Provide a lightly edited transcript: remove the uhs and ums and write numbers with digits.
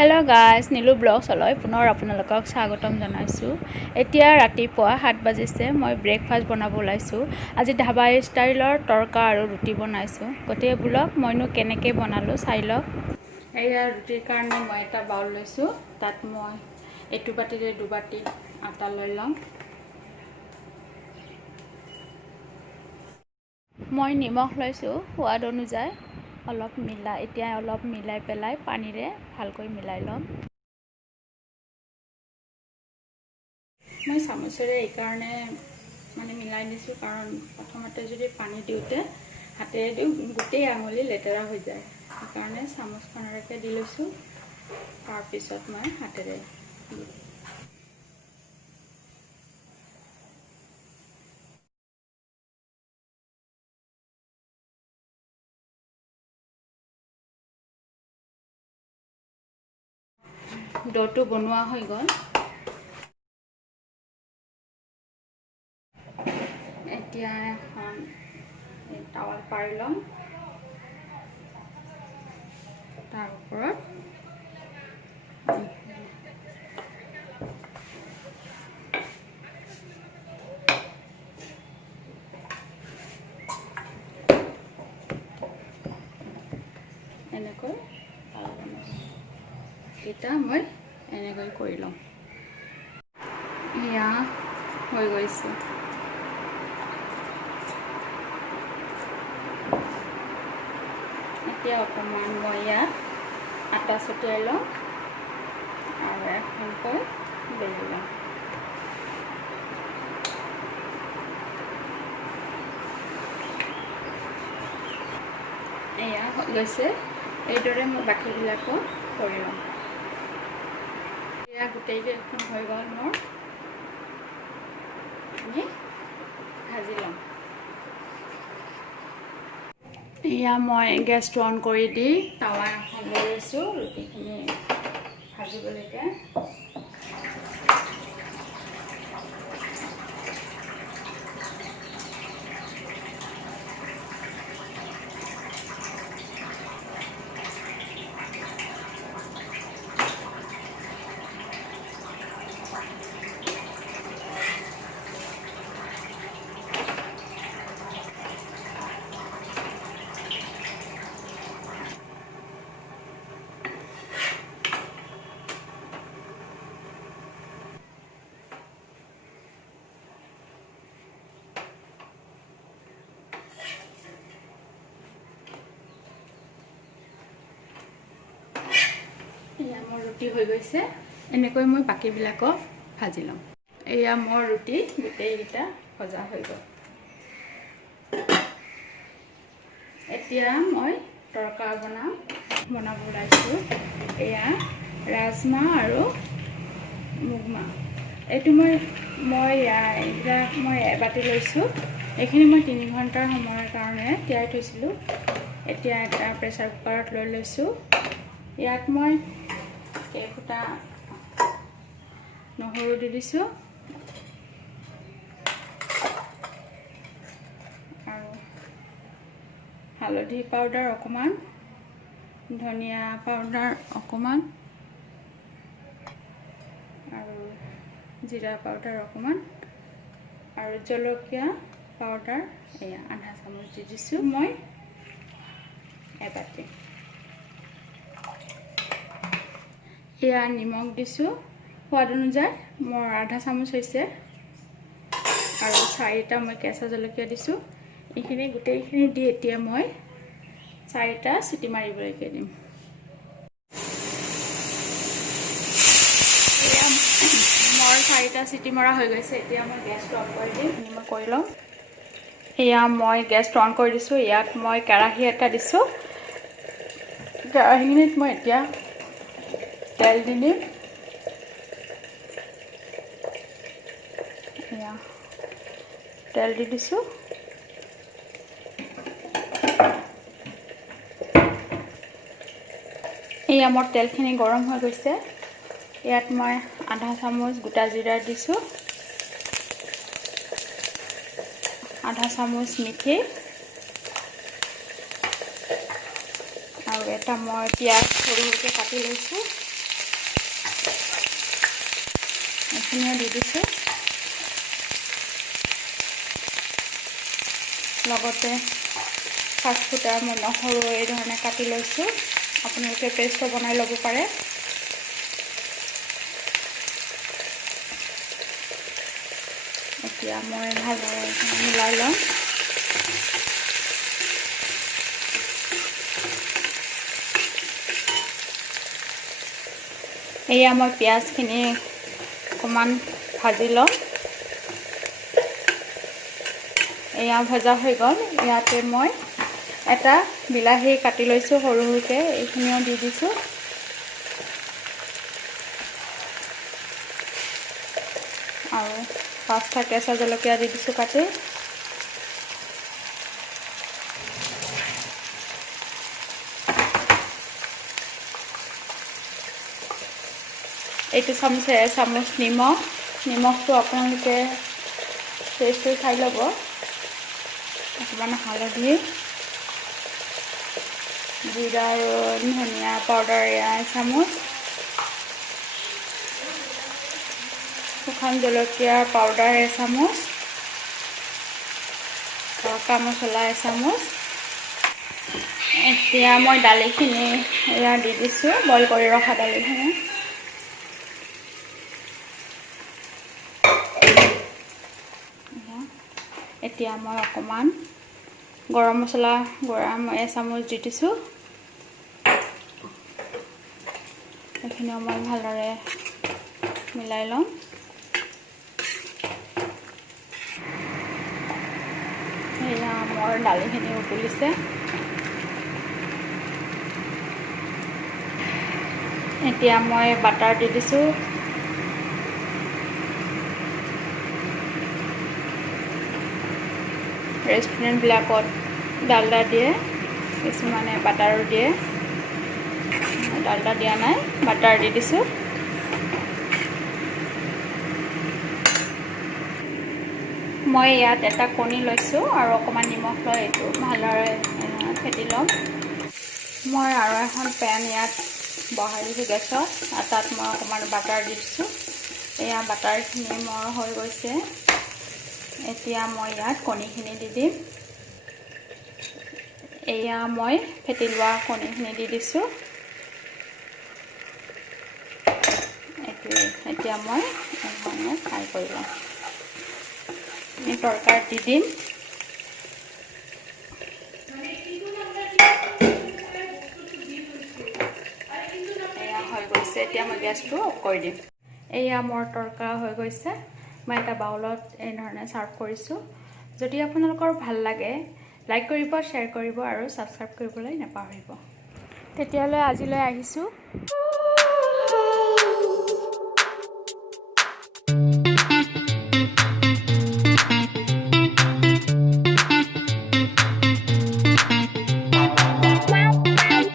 Hello' guys, Nilu ব্লগছলৈ পুনৰ আপোনালোকক স্বাগতম জনাইছোঁ। এতিয়া ৰাতিপুৱা 7 বাজিছে। মই ব্ৰেকফাষ্ট বনাব ওলাইছোঁ। আজি ধাবা ষ্টাইলৰ তৰকা আৰু ৰুটি বনাইছোঁ। গতিকে বোলক মইনো কেনেকৈ বনালোঁ চাই লওক। এয়া ৰুটিৰ কাৰণে মই এটা বাউল লৈছোঁ। তাত মই এইটো বাতিৰে 2 বাতি আটা লৈ ল'ম। মই নিমখ লৈছোঁ সোৱাদ অনুযায়ী। এতিয়া অলপ মিলাই পেলাই পানীৰে ভালকৈ মিলাই ল'ম। মই চামুচেৰে এইকাৰণে মিলাই দিছোঁ, কাৰণ প্ৰথমতে যদি পানী দিওঁতে হাতেৰে দিওঁ গোটেই আঙুলি লেতেৰা হৈ যায়। সেইকাৰণে চামুচখনলৈকে দি লৈছোঁ, তাৰপিছত মই হাতেৰে ডোটো বনোৱা হৈ গ'ল। এতিয়া এখন টাৱাল পাৰি ল'ম। তাৰ ওপৰত এনেকৈ এতিয়া মই এনেকৈ কৰি ল'ম। এয়া হৈ গৈছে। এতিয়া অকণমান মই ইয়াত আটা ছটিয়াই লওঁ আৰু এখনকৈ বেলি লওঁ। এয়া হৈ গৈছে। এইদৰে মই বাকীবিলাকো কৰি ল'ম। এয়া গোটেইকেইখন হৈ গ'ল মোৰ। আমি ভাজি ল'ম। এয়া মই গেছটো অন কৰি দি টাৱা এখন লৈ লৈছোঁ ৰুটিখিনি ভাজিবলৈকে। এয়া মোৰ ৰুটি হৈ গৈছে। এনেকৈ মই বাকীবিলাকক ভাজি ল'ম। এয়া মোৰ ৰুটি গোটেইকেইটা ভজা হৈ গ'ল। এতিয়া মই তৰকা বনাব ওলাইছোঁ। এয়া ৰাজমাহ আৰু মুগমাহ। এইটো মই এবাতি লৈছোঁ। এইখিনি মই 3 ঘণ্টাৰ সময়ৰ কাৰণে তিয়াই থৈছিলোঁ। এতিয়া এটা প্ৰেছাৰ কুকাৰত লৈ লৈছোঁ। ইয়াত মই কেইফুটা নহৰু দি দিছোঁ আৰু হালধি পাউডাৰ অকণমান, ধনিয়া পাউডাৰ অকণমান আৰু জিৰা পাউডাৰ অকণমান আৰু জলকীয়া পাউডাৰ এয়া আধা চামুচ দি দিছোঁ মই এবাতি। এয়া নিমখ দিছোঁ সোৱাদ অনুযায়ী। মোৰ আধা চামুচ হৈছে আৰু 4টা মই কেঁচা জলকীয়া দিছোঁ। এইখিনি গোটেইখিনি দি এতিয়া মই 4টা চিটি মাৰিবলৈকে দিম। এয়া মোৰ 4টা চিটি মৰা হৈ গৈছে। এতিয়া মই গেছটো অন কৰি দিম। মই কৰি লওঁ। এয়া মই গেছটো অন কৰি দিছোঁ। ইয়াত মই কেৰাহী এটা দিছোঁ। কেৰাহীখিনিত মই এতিয়া তেল দি দিম। এয়া তেল দি দিছোঁ। এয়া মোৰ তেলখিনি গৰম হৈ গৈছে। ইয়াত মই আধা চামুচ গোটা জিৰা দিছোঁ, আধা চামুচ মিঠি আৰু এটা মই পিঁয়াজ সৰু সৰুকৈ কাটি লৈছোঁ মাছখিনিও দি দিছোঁ লগতে ফাষ্টফুডৰ মই নহৰু এই ধৰণে কাটি লৈছোঁ আপোনালোকে পেষ্টটো বনাই ল'ব পাৰে এতিয়া মই ভালদৰে মিলাই ল'ম এয়া মই পিঁয়াজখিনি অকণমান ভাজি ল'ম এয়া ভজা হৈ গ'ল ইয়াতে মই এটা বিলাহী কাটি লৈছোঁ সৰু সৰুকৈ এইখিনিও দি দিছোঁ আৰু 5টা কেঁচা জলকীয়া দি দিছোঁ কাটি এইটো চামুচে এচামুচ নিমখটো আপোনালোকে টেষ্টটো চাই ল'ব অকণমান হালধি জিৰা আৰু ধনিয়া পাউডাৰ এচামুচ শুকান জলকীয়াৰ পাউডাৰ এচামুচ তৰকা মছলা এচামুচ এতিয়া মই দালিখিনি এয়া দি দিছোঁ বইল কৰি ৰখা দালিখিনি এতিয়া মই অকণমান গৰম মছলা গুড়া এচামুচ দি দিছোঁ এইখিনিও মই ভালদৰে মিলাই ল'ম এয়া মোৰ দালিখিনি উতলিছে এতিয়া মই বাটাৰ দি দিছোঁ ৰেষ্টুৰেণ্টবিলাকত ডালডা দিয়ে কিছুমানে বাটাৰো দিয়ে ডালডা দিয়া নাই বাটাৰ দি দিছোঁ মই ইয়াত এটা কণী লৈছোঁ আৰু অকণমান নিমখ লৈ এইটো ভালদৰে ফেটি ল'ম মই আৰু এখন পেন ইয়াত বহাই দিছোঁ গেছত আৰু তাত মই অকণমান বাটাৰ দি দিছোঁ এয়া বাটাৰখিনি মোৰ হৈ গৈছে এতিয়া মই ইয়াত কণীখিনি দি দিম এয়া মই ফেটি লোৱা কণীখিনি দি দিছোঁ এতিয়া মই এনেধৰণে ফ্ৰাই কৰি ল'ম তৰকাৰীত দি দিম এয়া হৈ গৈছে এতিয়া মই গেছটো অফ কৰি দিম এয়া মোৰ তৰকা হৈ গৈছে মই এটা বাউলত এই ধৰণে সাৰ্ভ কৰিছোঁ যদি আপোনালোকৰ ভাল লাগে লাইক কৰিব শ্বেয়াৰ কৰিব আৰু সাবস্ক্ৰাইব কৰিবলৈ নাপাহৰিব তেতিয়ালৈ আজিলৈ আহিছোঁ